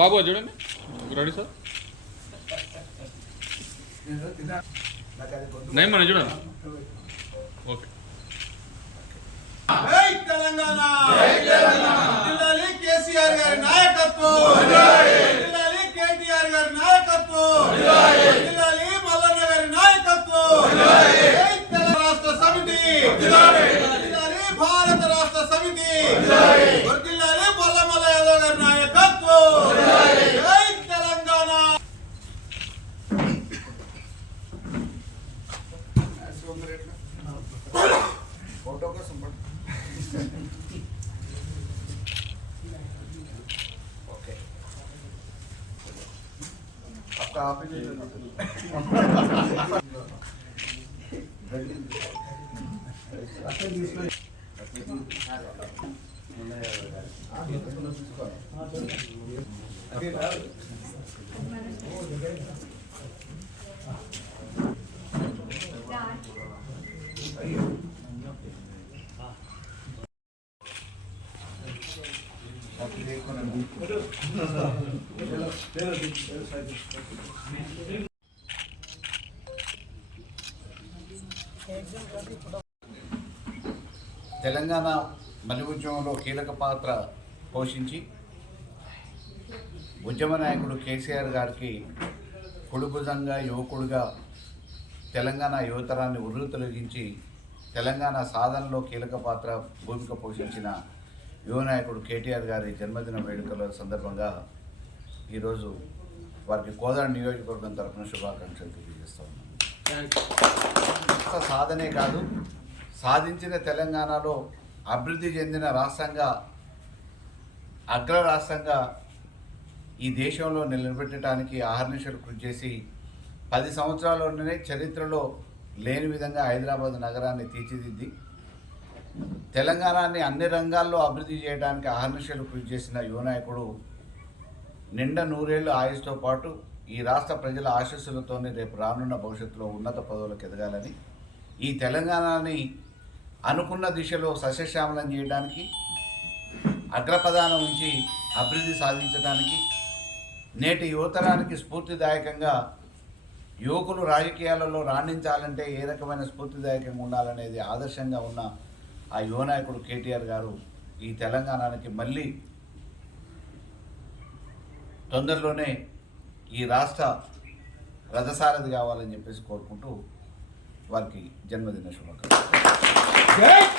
Babu చూడండి. Ready sir? నయం మనం చూడండి ఓకే. జై తెలంగాణ! జిల్లాలి కేసీఆర్ గారి నాయకత్వం! జిల్లాలి కేటీఆర్ గారి నాయకత్వం! జిల్లాలి మల్లన్న గారి నాయకత్వం! జై! తెలంగాణ రాష్ట్ర సమితి! జిల్లాలి భారత రాష్ట్ర సమితి! ఫోటో కోసం పట్టు. ఓకే అక్క ఆఫీస్ తెలంగాణ మలి ఉద్యమంలో కీలక పాత్ర పోషించి ఉద్యమ నాయకుడు కేసీఆర్ గారికి కుడుభుజంగా యువకుడుగా తెలంగాణ యువతరాన్ని ఉర్రు తొలగించి తెలంగాణ సాధనలో కీలక పాత్ర భూమిక పోషించిన యువ నాయకుడు కేటీఆర్ గారి జన్మదిన వేడుకల సందర్భంగా ఈరోజు వారికి కోదాడ నియోజకవర్గం తరఫున శుభాకాంక్షలు తెలియజేస్తా ఉన్నాను. సాధనే కాదు సాధించిన తెలంగాణలో అభివృద్ధి చెందిన రాష్ట్రంగా అగ్ర రాష్ట్రంగా ఈ దేశంలో నిలబెట్టడానికి ఆహర్నిశలు కృషి చేసి పది సంవత్సరాల్లోనే చరిత్రలో లేని విధంగా హైదరాబాద్ నగరాన్ని తీర్చిదిద్ది తెలంగాణని అన్ని రంగాల్లో అభివృద్ధి చేయడానికి అహర్నిశలు కృషి చేసిన యువ నాయకుడు నిండా నూరేళ్ళు ఆయుష్తో పాటు ఈ రాష్ట్ర ప్రజల ఆశస్సులతోనే రేపు రానున్న భవిష్యత్తులో ఉన్నత పదవులకు ఎదగాలని ఈ తెలంగాణని అనుకున్న దిశలో సస్యశ్యామలం చేయడానికి అగ్రప్రధానం ఉంచి అభివృద్ధి సాధించడానికి నేటి యువతరానికి స్ఫూర్తిదాయకంగా యువకులు రాజకీయాలలో రాణించాలంటే ఏ రకమైన స్ఫూర్తిదాయకంగా ఉండాలనేది ఆదర్శంగా ఉన్న ఆ యువనాయకుడు కేటీఆర్ గారు ఈ తెలంగాణకి మళ్ళీ తొందరలోనే ఈ రాష్ట్ర రథసారథి కావాలని చెప్పేసి కోరుకుంటూ వారికి జన్మదిన శుభాకాంక్షలు.